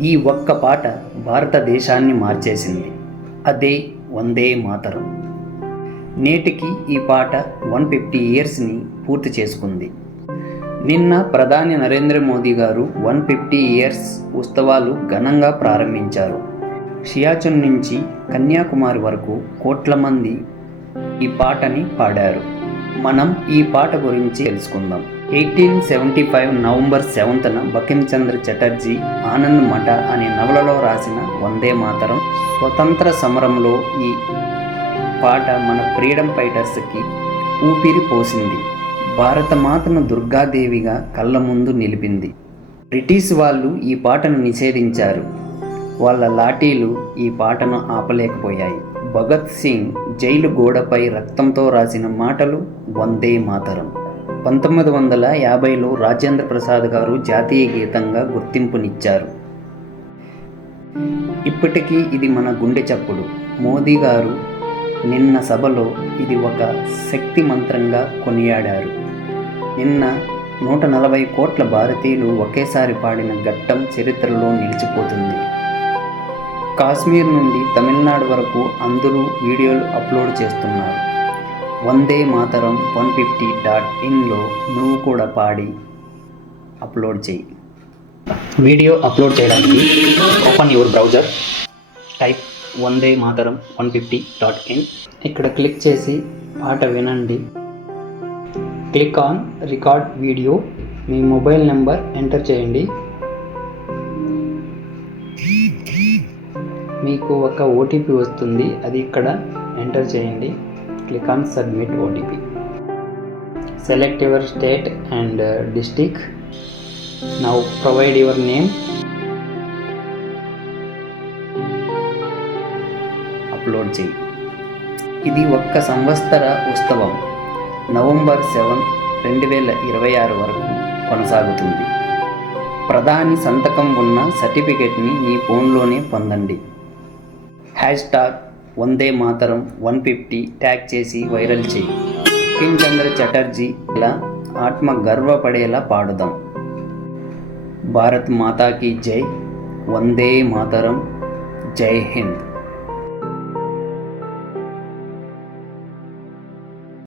ఈ ఒక్క పాట భారతదేశాన్ని మార్చేసింది. అదే వందే మాతరం. నేటికి ఈ పాట వన్ ఫిఫ్టీ ఇయర్స్ని పూర్తి చేసుకుంది. నిన్న ప్రధాని నరేంద్ర మోదీ గారు వన్ ఫిఫ్టీ ఇయర్స్ ఉత్సవాలు ఘనంగా ప్రారంభించారు. షియాచున్ నుంచి కన్యాకుమారి వరకు కోట్ల మంది ఈ పాటని పాడారు. మనం ఈ పాట గురించి తెలుసుకుందాం. ఎయిటీన్ సెవెంటీ ఫైవ్ నవంబర్ సెవెంత్న బకించంద్ర చటర్జీ ఆనంద్ మఠ అనే నవలలో రాసిన వందే మాతరం స్వతంత్ర సమరంలో ఈ పాట మన ఫ్రీడమ్ ఫైటర్స్కి ఊపిరి పోసింది. భారతమాతను దుర్గాదేవిగా కళ్ళ ముందు నిలిపింది. బ్రిటిష్ వాళ్ళు ఈ పాటను నిషేధించారు. వాళ్ళ లాఠీలు ఈ పాటను ఆపలేకపోయాయి. భగత్ సింగ్ జైలు గోడపై రక్తంతో రాసిన మాటలు వందే మాతరం. పంతొమ్మిది వందల యాభైలో రాజేంద్ర ప్రసాద్ గారు జాతీయ గీతంగా గుర్తింపునిచ్చారు. ఇప్పటికీ ఇది మన గుండె చప్పుడు. మోదీ గారు నిన్న సభలో ఇది ఒక శక్తి మంత్రంగా కొనియాడారు. నిన్న నూట నలభై కోట్ల భారతీయులు ఒకేసారి పాడిన ఘట్టం చరిత్రలో నిలిచిపోతుంది. కాశ్మీర్ నుండి తమిళనాడు వరకు అందరూ వీడియోలు అప్లోడ్ చేస్తున్నారు. Vande Mataram one fifty dot ఇన్లో నువ్వు కూడా పాడి అప్లోడ్ చేయి. వీడియో అప్లోడ్ చేయడానికి open your browser type Vande Mataram one fifty dot in. ఇక్కడ క్లిక్ చేసి పాట వినండి. క్లిక్ ఆన్ రికార్డ్ వీడియో మీ మొబైల్ నెంబర్ ఎంటర్ చేయండి. మీకు ఒక ఓటీపీ వస్తుంది అది ఇక్కడ ఎంటర్ చేయండి. Click on submit submit OTP select state state and district now provide your name upload చేయి. ఇది ఒక్క సంవత్సర ఉత్సవం. నవంబర్ సెవెన్ రెండు వేల ఇరవై ఆరు వరకు కొనసాగుతుంది. ప్రధాని సంతకం ఉన్న సర్టిఫికెట్ని మీ ఫోన్లోనే పొందండి. Hash tag Vande Mataram one fifty tag చేసి వైరల్ చేయి. కిమ్ చంద్ర చటర్జీ ఇలా ఆత్మ గర్వపడేలా పాడుదాం. భారత్ మాతాకి జై. వందే మాతరం. జై హింద్.